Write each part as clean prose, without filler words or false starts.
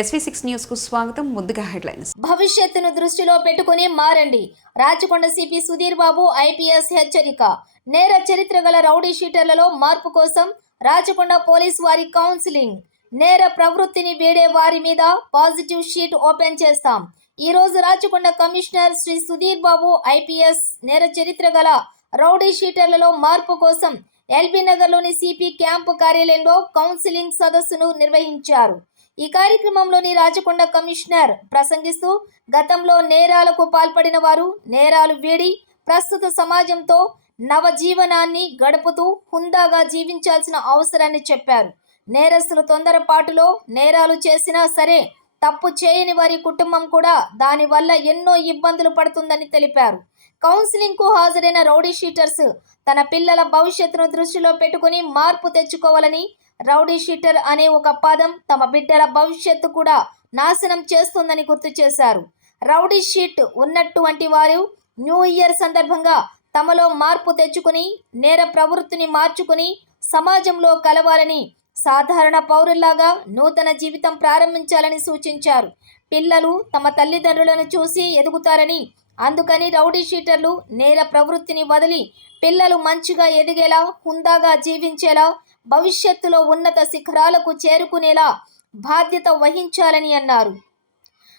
SV6 news కు స్వాగతం. ముందుగా హెడ్లైన్స్. భవిష్యత్తును దృష్టిలో పెట్టుకుని మారండి. రాచకొండ సిపి సుధీర్ బాబు ఐపీఎస్ హెచ్చరిక. నేర చరిత్ర గల రౌడీ షీటర్లలో మార్పు కోసం రాచకొండ పోలీస్ వారి కౌన్సిలింగ్. నేర ప్రవృత్తిని వేడే వారి మీద పాజిటివ్ షీట్ ఓపెన్ చేస్తాం. ఈ రోజు రాచకొండ కమిషనర్ శ్రీ సుధీర్ బాబు ఐపీఎస్ నేర చరిత్ర గల రౌడీ షీటర్లలో మార్పు కోసం ఎల్బీ నగర్లోని సిపి క్యాంపు కార్యాలయంలో కౌన్సిలింగ్ సదస్సును నిర్వహించారు. ఈ కార్యక్రమంలోని రాచకొండ కమిషనర్ ప్రసంగిస్తూ గతంలో నేరాలకు పాల్పడిన వారు నేరాలు వీడి ప్రస్తుత సమాజంతో నవజీవనాన్ని గడుపుతూ హుందాగా జీవించాల్సిన అవసరాన్ని చెప్పారు. నేరస్తులు తొందరపాటులో నేరాలు చేసినా సరే తప్పు చేయని వారి కుటుంబం కూడా దానివల్ల ఎన్నో ఇబ్బందులు పడుతుందని తెలిపారు. కౌన్సిలింగ్ కు హాజరైన రౌడీ షీటర్స్ తన పిల్లల భవిష్యత్తును దృష్టిలో పెట్టుకుని మార్పు తెచ్చుకోవాలని, రౌడీ షీటర్ అనే ఒక పదం తమ బిడ్డల భవిష్యత్తు కూడా నాశనం చేస్తుందని గుర్తు చేశారు. రౌడీ షీట్ ఉన్నటువంటి వారు న్యూ ఇయర్ సందర్భంగా తమలో మార్పు తెచ్చుకుని నేర ప్రవృత్తిని మార్చుకుని సమాజంలో కలవాలని, సాధారణ పౌరుల్లాగా నూతన జీవితం ప్రారంభించాలని సూచించారు. పిల్లలు తమ తల్లిదండ్రులను చూసి ఎదుగుతారని, అందుకని రౌడీ షీటర్లు నేర ప్రవృత్తిని వదిలి పిల్లలు మంచిగా ఎదిగేలా, హుందాగా జీవించేలా, భవిష్యత్తులో ఉన్నత శిఖరాలకు చేరుకునేలా బాధ్యత వహించాలని అన్నారు.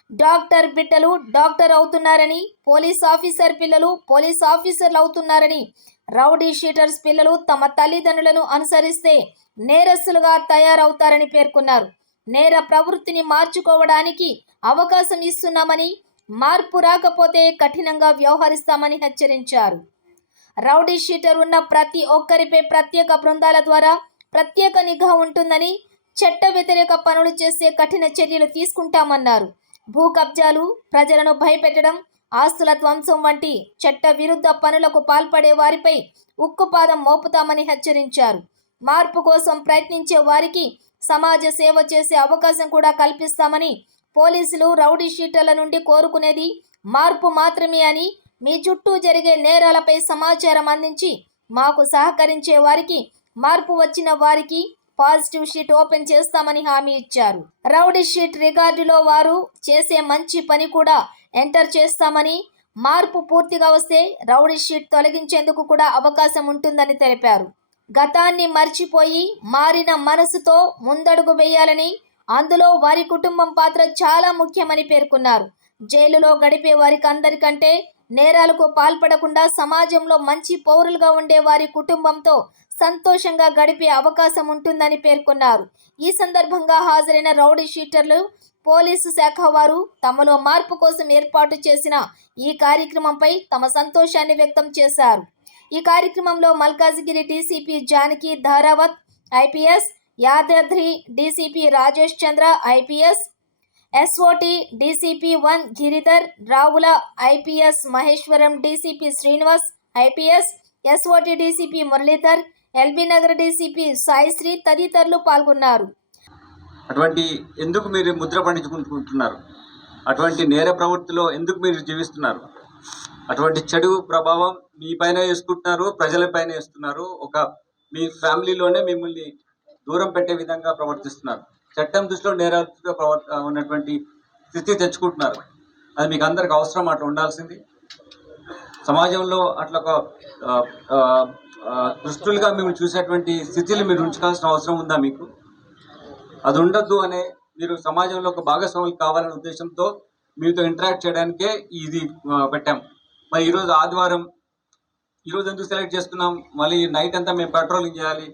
డాక్టర్ బిడ్డలు డాక్టర్ అవుతున్నారని, పోలీస్ ఆఫీసర్ పిల్లలు పోలీస్ ఆఫీసర్లు అవుతున్నారని, రౌడీ షీటర్స్ పిల్లలు తమ తల్లిదండ్రులను అనుసరిస్తే నేరస్తులుగా తయారవుతారని పేర్కొన్నారు. నేర ప్రవృత్తిని మార్చుకోవడానికి అవకాశం ఇస్తున్నామని, మార్పు రాకపోతే కఠినంగా వ్యవహరిస్తామని హెచ్చరించారు. రౌడీ షీటర్ ఉన్న ప్రతి ఒక్కరిపై ప్రత్యేక బృందాల ద్వారా ప్రత్యేక నిఘా ఉంటుందని, చట్ట వ్యతిరేక పనులు చేసే కఠిన చర్యలు తీసుకుంటామన్నారు. భూ కబ్జాలు, ప్రజలను భయపెట్టడం, ఆస్తుల ధ్వంసం వంటి చట్ట విరుద్ధ పనులకు పాల్పడే వారిపై ఉక్కుపాదం మోపుతామని హెచ్చరించారు. మార్పు కోసం ప్రయత్నించే వారికి సమాజ సేవ చేసే అవకాశం కూడా కల్పిస్తామని, పోలీసులు రౌడీ షీటర్ల నుండి కోరుకునేది మార్పు మాత్రమే అని, మీ చుట్టూ జరిగే నేరాలపై సమాచారం అందించి మాకు సహకరించే వారికి, మార్పు వచ్చిన వారికి పాజిటివ్ షీట్ ఓపెన్ చేస్తామని హామీ ఇచ్చారు. రౌడీ షీట్ రికార్డులో వారు చేసే మంచి పని కూడా ఎంటర్ చేస్తామని, మార్పు పూర్తిగా వస్తే రౌడీ షీట్ తొలగించేందుకు కూడా అవకాశం ఉంటుందని తెలిపారు. గతాన్ని మర్చిపోయి మారిన మనసుతో ముందడుగు వేయాలని, అందులో వారి కుటుంబం పాత్ర చాలా ముఖ్యమని పేర్కొన్నారు. జైలులో గడిపే వారికి అందరికంటే నేరాలకు పాల్పడకుండా సమాజంలో మంచి పౌరులుగా ఉండే వారి కుటుంబంతో సంతోషంగా గడిపే అవకాశం ఉంటుందని పేర్కొన్నారు. ఈ సందర్భంగా హాజరైన రౌడీ షీటర్లు, పోలీసు శాఖ వారు తమలో మార్పు కోసం ఏర్పాటు చేసిన ఈ కార్యక్రమంపై తమ సంతోషాన్ని వ్యక్తం చేశారు. ఈ కార్యక్రమంలో Malkajgiri DCP Janaki Dharavath IPS, Yadadri DCP Rajesh Chandra IPS, SOT DCP 1 Giridhar, Ravula IPS, Maheshwaram DCP Srinivas IPS, SOT DCP Muralidhar, LB Nagar DCP Saisri తదితరులు పాల్గొన్నారు. అటువంటి ఎందుకు మీరు ముద్ర పండించుకుంటున్నారు? అటువంటి నేర ప్రవృత్తిలో ఎందుకు మీరు జీవిస్తున్నారు? అటువంటి చెడు ప్రభావం మీ పైన వేసుకుంటున్నారు, ప్రజలపైన వేస్తున్నారు. ఒక మీ ఫ్యామిలీలోనే మిమ్మల్ని దూరం పెట్టే విధంగా ప్రవర్తిస్తున్నారు. చట్టం దృష్టిలో నేరాలుగా ఉన్నటువంటి స్థితి తెచ్చుకుంటున్నారు. అది మీకు అందరికి అవసరం, అట్లా ఉండాల్సింది. సమాజంలో అట్లా ఒక దుష్టులుగా మిమ్మల్ని చూసేటువంటి స్థితిని మీరు ఉంచుకోవాల్సిన అవసరం ఉందా మీకు? అది ఉండద్దు అనే, మీరు సమాజంలో ఒక భాగస్వాములు కావాలనే ఉద్దేశంతో మీతో ఇంటరాక్ట్ చేయడానికే ఇది పెట్టాం. మరి ఈరోజు ఆదివారం, ఈరోజు ఎందుకు సెలెక్ట్ చేసుకున్నాం? మళ్ళీ నైట్ అంతా మేము పెట్రోలింగ్ చేయాలి,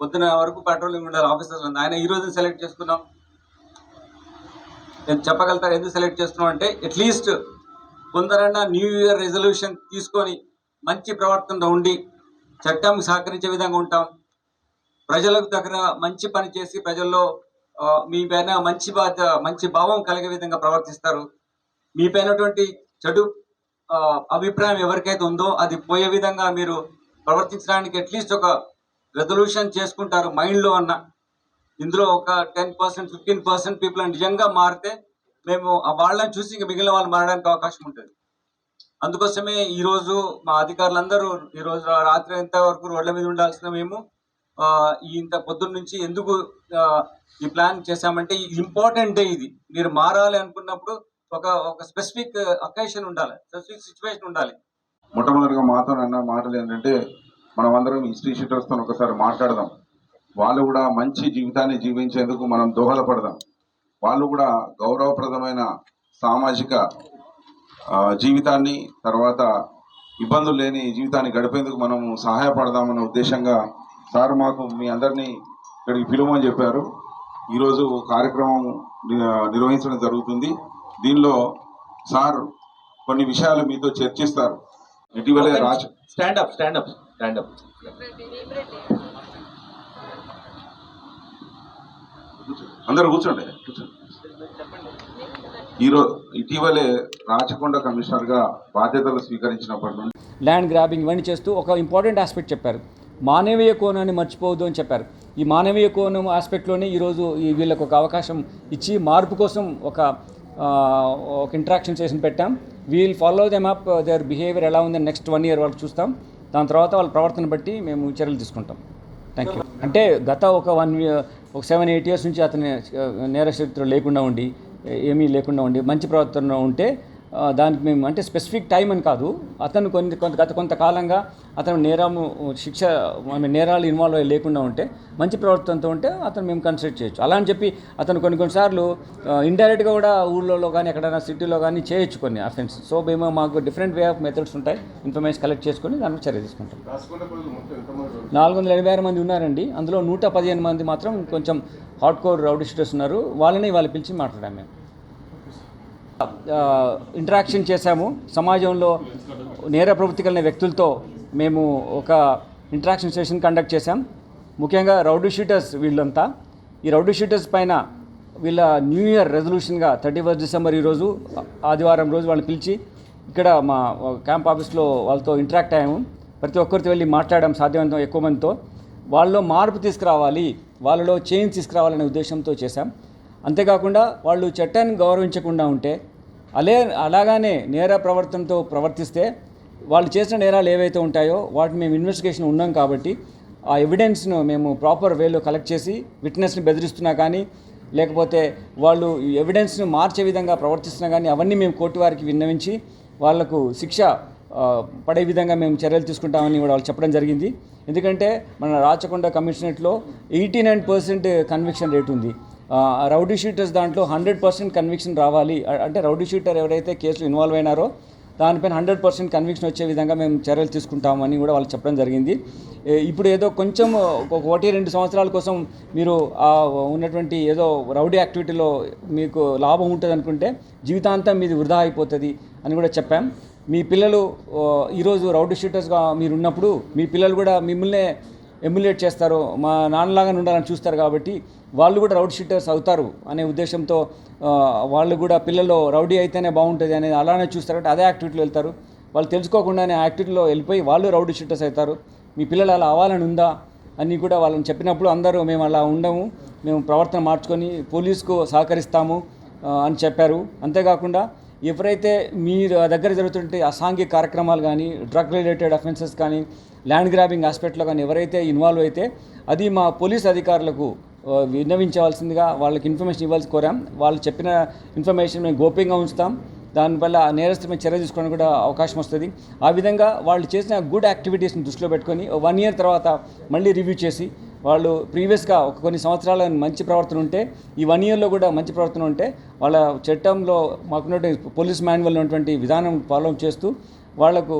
పొద్దున వరకు పెట్రోలింగ్ ఉండాలి ఆఫీసర్స్. ఆయన ఈరోజు సెలెక్ట్ చేసుకున్నాం, నేను చెప్పగలుగుతారు ఎందుకు సెలెక్ట్ చేస్తున్నాం అంటే, అట్లీస్ట్ కొందరన్నా న్యూ ఇయర్ రెజల్యూషన్ తీసుకొని మంచి ప్రవర్తనలో ఉండి చట్టంకి సహకరించే విధంగా ఉంటాం. ప్రజలకు దగ్గర మంచి పని చేసి ప్రజల్లో మీ పైన మంచి భావం కలిగే విధంగా ప్రవర్తిస్తారు. మీ పైనటువంటి చెడు అభిప్రాయం ఎవరికైతే ఉందో అది పోయే విధంగా మీరు ప్రవర్తించడానికి అట్లీస్ట్ ఒక రెజల్యూషన్ చేసుకుంటారు మైండ్లో అన్న. ఇందులో ఒక 10%, 15% పీపుల్ నిజంగా మారితే మేము వాళ్ళని చూసి ఇంకా మిగిలిన వాళ్ళు మారడానికి అవకాశం ఉంటుంది. అందుకోసమే ఈరోజు మా అధికారులందరూ ఈరోజు రాత్రి ఎంత వరకు రోడ్ల మీద ఉండాల్సిన మేము ఇంత పొద్దున్న నుంచి ఎందుకు ఈ ప్లాన్ చేశామంటే ఇంపార్టెంట్ డే ఇది. మీరు మారాలి అనుకున్నప్పుడు ఒక స్పెసిఫిక్ అకేషన్ ఉండాలి, స్పెసిఫిక్ సిచ్యువేషన్ ఉండాలి. మొట్టమొదటిగా మాతో అన్న మాటలు ఏంటంటే, మనం అందరం హిస్టరీ షీటర్స్తో ఒకసారి మాట్లాడదాం. వాళ్ళు కూడా మంచి జీవితాన్ని జీవించేందుకు మనం దోహదపడదాం. వాళ్ళు కూడా గౌరవప్రదమైన సామాజిక జీవితాన్ని, తర్వాత ఇబ్బందులు లేని జీవితాన్ని గడిపేందుకు మనము సహాయపడదామన్న ఉద్దేశంగా సార్ మాకు మీ అందరినీ ఇక్కడికి పిలువమని చెప్పారు. ఈరోజు కార్యక్రమం నిర్వహించడం జరుగుతుంది. దీనిలో సార్ కొన్ని విషయాలు మీతో చర్చిస్తారు. ఇటీవలే స్టాండప్ అందరూ కూర్చోండి. ఇటీవలే రాచకొండ కమిషనర్గా బాధ్యతలు స్వీకరించినప్పటి నుండి ల్యాండ్ గ్రాబింగ్ ఇవన్నీ చేస్తూ ఒక ఇంపార్టెంట్ ఆస్పెక్ట్ చెప్పారు. మానవీయ కోణాన్ని మర్చిపోవద్దు అని చెప్పారు. ఈ మానవీయ కోణం ఆస్పెక్ట్లోనే ఈరోజు వీళ్ళకు ఒక అవకాశం ఇచ్చి మార్పు కోసం ఒక ఇంటరాక్షన్ సెషన్ పెట్టాం. We'll follow them up, their behaviour ఎలా ఉందని నెక్స్ట్ 1 year వరకు చూస్తాం. దాని తర్వాత వాళ్ళ ప్రవర్తన బట్టి మేము చర్యలు తీసుకుంటాం. Thank you. అంటే గత ఒక 7-8 years నుంచి అతని నేర చరిత్ర లేకుండా ఉండి, ఏమీ లేకుండా ఉండి మంచి ప్రవర్తన ఉంటే దానికి మేము అంటే స్పెసిఫిక్ టైం అని కాదు, అతను కొంతకాలంగా అతను నేరాలు ఇన్వాల్వ్ అయ్యి లేకుండా ఉంటే, మంచి ప్రవర్తనతో ఉంటే అతను మేము కన్సిడర్ చేయొచ్చు. అలా అని చెప్పి అతను కొన్నిసార్లు ఇండైరెక్ట్గా కూడా ఊళ్ళో కానీ ఎక్కడైనా సిటీలో కానీ చేయొచ్చు కొన్ని అఫెన్స్. సో మేము మాకు డిఫరెంట్ వే ఆఫ్ మెథడ్స్ ఉంటాయి. ఇన్ఫర్మేషన్ కలెక్ట్ చేసుకొని దానికి చర్య తీసుకుంటాం. 486 మంది ఉన్నారండి. అందులో 115 మంది మాత్రం కొంచెం హార్డ్ కోర్ రౌడీ షీటర్స్ ఉన్నారు. వాళ్ళని పిలిచి మాట్లాడాము. మేము ఇంటరాక్షన్ చేశాము. సమాజంలో నేర ప్రవృత్తి కలిగిన వ్యక్తులతో మేము ఒక ఇంటరాక్షన్ సెషన్ కండక్ట్ చేశాం. ముఖ్యంగా రౌడీ షీటర్స్ వీళ్ళంతా. ఈ రౌడీ షీటర్స్ పైన వీళ్ళ న్యూ ఇయర్ రెజల్యూషన్గా 31st December ఈరోజు ఆదివారం రోజు వాళ్ళని పిలిచి ఇక్కడ మా క్యాంప్ ఆఫీస్లో వాళ్ళతో ఇంటరాక్ట్ అయ్యాము. ప్రతి ఒక్కరితో వెళ్ళి మాట్లాడాం సాధ్యమైనంత ఎక్కువ మందితో. వాళ్ళలో మార్పు తీసుకురావాలి, వాళ్ళలో చేంజ్ తీసుకురావాలనే ఉద్దేశంతో చేశాం. అంతేకాకుండా వాళ్ళు చట్టాన్ని గౌరవించకుండా ఉంటే, అలాగానే నేర ప్రవర్తనతో ప్రవర్తిస్తే వాళ్ళు చేసిన నేరాలు ఏవైతే ఉంటాయో వాటిని మేము ఇన్వెస్టిగేషన్ ఉన్నాం కాబట్టి ఆ ఎవిడెన్స్ను మేము ప్రాపర్ వేలో కలెక్ట్ చేసి విట్నెస్ని బెదిరిస్తున్నా కానీ, లేకపోతే వాళ్ళు ఎవిడెన్స్ను మార్చే విధంగా ప్రవర్తిస్తున్నా కానీ అవన్నీ మేము కోర్టు వారికి విన్నవించి వాళ్లకు శిక్ష పడే విధంగా మేము చర్యలు తీసుకుంటామని కూడా వాళ్ళు చెప్పడం జరిగింది. ఎందుకంటే మన రాచకొండ కమిషనరేట్లో 89% కన్విక్షన్ రేట్ ఉంది. రౌడీ షీటర్స్ దాంట్లో 100% కన్విక్షన్ రావాలి. అంటే రౌడీ షీటర్ ఎవరైతే కేసులో ఇన్వాల్వ్ అయినారో దానిపైన 100% కన్విక్షన్ వచ్చే విధంగా మేము చర్యలు తీసుకుంటామని కూడా వాళ్ళు చెప్పడం జరిగింది. ఇప్పుడు ఏదో కొంచెం 1-2 సంవత్సరాల కోసం మీరు ఉన్నటువంటి ఏదో రౌడీ యాక్టివిటీలో మీకు లాభం ఉంటుంది అనుకుంటే జీవితాంతం మీది వృధా అయిపోతుంది అని కూడా చెప్పాం. మీ పిల్లలు ఈరోజు రౌడీ షీటర్స్గా మీరు ఉన్నప్పుడు మీ పిల్లలు కూడా మిమ్మల్నే ఎమ్యులేట్ చేస్తారు, మా నాన్నలాగానే ఉండాలని చూస్తారు. కాబట్టి వాళ్ళు కూడా రౌడీ షీటర్స్ అవుతారు అనే ఉద్దేశంతో వాళ్ళు కూడా పిల్లలు రౌడీ అయితేనే బాగుంటుంది అనేది అలానే చూస్తారంటే అదే యాక్టివిటీలో వెళ్తారు. వాళ్ళు తెలుసుకోకుండానే ఆ యాక్టివిటీలో వెళ్ళిపోయి వాళ్ళు రౌడీ షీటర్స్ అవుతారు. మీ పిల్లలు అలా అవ్వాలని ఉందా అని కూడా వాళ్ళని చెప్పినప్పుడు అందరూ మేము అలా ఉండము, మేము ప్రవర్తన మార్చుకొని పోలీసుకు సహకరిస్తాము అని చెప్పారు. అంతేకాకుండా ఎవరైతే మీరు దగ్గర జరుగుతుంటే అసాంఘిక కార్యక్రమాలు కానీ, డ్రగ్ రిలేటెడ్ అఫెన్సెస్ కానీ, ల్యాండ్ గ్రాబింగ్ ఆస్పెక్ట్లో కానీ ఎవరైతే ఇన్వాల్వ్ అయితే అది మా పోలీస్ అధికారులకు విన్నవించవలసిందిగా వాళ్ళకి ఇన్ఫర్మేషన్ ఇవ్వాల్సి కోరాం. వాళ్ళు చెప్పిన ఇన్ఫర్మేషన్ మేము గోప్యంగా ఉంచుతాం. దానివల్ల నేరస్తులపై చర్య తీసుకోవడానికి కూడా అవకాశం వస్తుంది. ఆ విధంగా వాళ్ళు చేసిన గుడ్ యాక్టివిటీస్ని దృష్టిలో పెట్టుకొని 1 year తర్వాత మళ్ళీ రివ్యూ చేసి వాళ్ళు ప్రీవియస్గా కొన్ని సంవత్సరాల మంచి ప్రవర్తన ఉంటే ఈ 1 yearలో కూడా మంచి ప్రవర్తన ఉంటే వాళ్ళ చట్టంలో మాకున్నటువంటి పోలీస్ మాన్యువల్ ఉన్నటువంటి విధానం ఫాలో చేస్తూ వాళ్లకు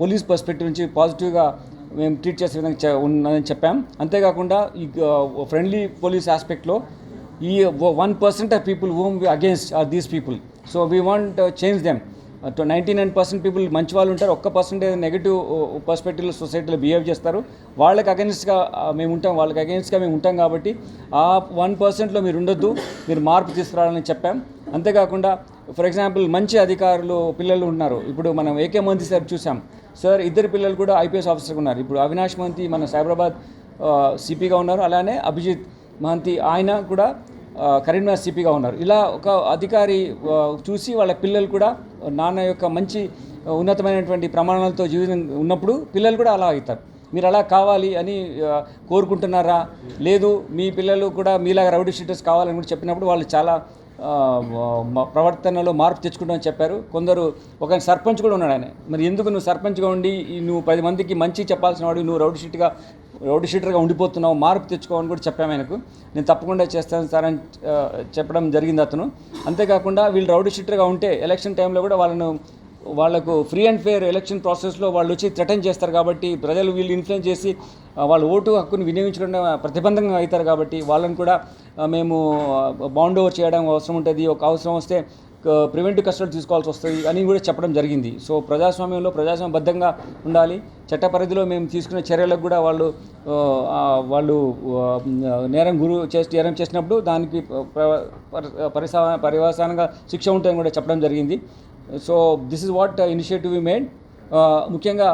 పోలీస్ పర్స్పెక్టివ్ నుంచి పాజిటివ్గా మేము ట్రీట్ చేసే విధంగా ఉన్నదని చెప్పాం. అంతేకాకుండా ఈ ఫ్రెండ్లీ పోలీస్ ఆస్పెక్ట్లో ఈ 1% of people whom we against are these people. So we want change them. 99% people మంచి వాళ్ళు ఉంటారు, 1% నెగిటివ్ పర్స్పెక్టివ్లో సొసైటీలో బిహేవ్ చేస్తారు. వాళ్ళకి అగెన్స్ట్గా మేము ఉంటాం, వాళ్ళకి అగెన్స్ట్గా మేము ఉంటాం. కాబట్టి ఆ 1%లో మీరు ఉండొద్దు, మీరు మార్పు తీసుకురావాలని చెప్పాం. అంతేకాకుండా ఫర్ ఎగ్జాంపుల్ మంచి అధికారులు పిల్లలు ఉన్నారు. ఇప్పుడు మనం ఏకే మంతి సార్ చూసాం. సార్ 2 పిల్లలు కూడా IPS ఆఫీసర్గా ఉన్నారు. ఇప్పుడు అవినాష్ మంతి మన సైబరాబాద్ సిపిగా ఉన్నారు, అలానే అభిజిత్ మహంతి ఆయన కూడా కరీంనగర్ సిపిగా ఉన్నారు. ఇలా ఒక అధికారి చూసి వాళ్ళ పిల్లలు కూడా నాన్న యొక్క మంచి ఉన్నతమైనటువంటి ప్రమాణాలతో జీవితం ఉన్నప్పుడు పిల్లలు కూడా అలా అవుతారు. మీరు అలా కావాలి అని కోరుకుంటున్నారా, లేదు మీ పిల్లలు కూడా మీలాగా రౌడీ షీటర్స్ కావాలని కూడా చెప్పినప్పుడు వాళ్ళు చాలా ప్రవర్తనలో మార్పు తెచ్చుకుంటామని చెప్పారు. కొందరు ఒక సర్పంచ్ కూడా ఉన్నాడు ఆయన, మరి ఎందుకు నువ్వు సర్పంచ్గా ఉండి నువ్వు 10 మందికి మంచి చెప్పాల్సిన వాడు నువ్వు రౌడీ షీటర్గా ఉండిపోతున్నావు, మార్పు తెచ్చుకోవాలని కూడా చెప్పాము ఆయనకు. నేను తప్పకుండా చేస్తాను సార్ అని చెప్పడం జరిగింది అతను. అంతేకాకుండా వీళ్ళు రౌడీ షీటర్గా ఉంటే ఎలక్షన్ టైంలో కూడా వాళ్ళకు ఫ్రీ అండ్ ఫెయిర్ ఎలక్షన్ ప్రాసెస్లో వాళ్ళు వచ్చి థ్రెటన్ చేస్తారు కాబట్టి ప్రజలు వీళ్ళు ఇన్ఫ్లుయెన్స్ చేసి వాళ్ళ ఓటు హక్కుని వినియోగించడం ప్రతిబంధంగా అవుతారు కాబట్టి వాళ్ళని కూడా మేము బాండ్ ఓవర్ చేయడం అవసరం ఉంటుంది, ఒక అవసరం వస్తే ప్రివెంటివ్ కస్టడీ తీసుకోవాల్సి వస్తుంది అని కూడా చెప్పడం జరిగింది. సో ప్రజాస్వామ్యంలో ప్రజాస్వామ్యబద్ధంగా ఉండాలి. చట్ట పరిధిలో మేము తీసుకునే చర్యలకు కూడా వాళ్ళు నేరం చేసినప్పుడు దానికి పర్యవసానంగా శిక్ష ఉంటుందని కూడా చెప్పడం జరిగింది. So this is what initiative we made. ముఖ్యంగా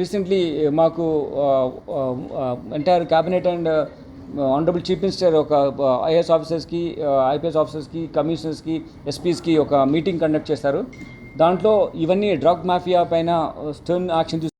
రీసెంట్లీ మాకు entire cabinet and honourable chief minister ఒక ఐఏఎస్ ఆఫీసర్స్కి, ఐపీఎస్ ఆఫీసర్స్కి, కమిషనర్స్కి, ఎస్పీస్కి ఒక మీటింగ్ కండక్ట్ చేశారు. దాంట్లో ఇవన్నీ డ్రగ్ మాఫియా పైన స్టర్న్ యాక్షన్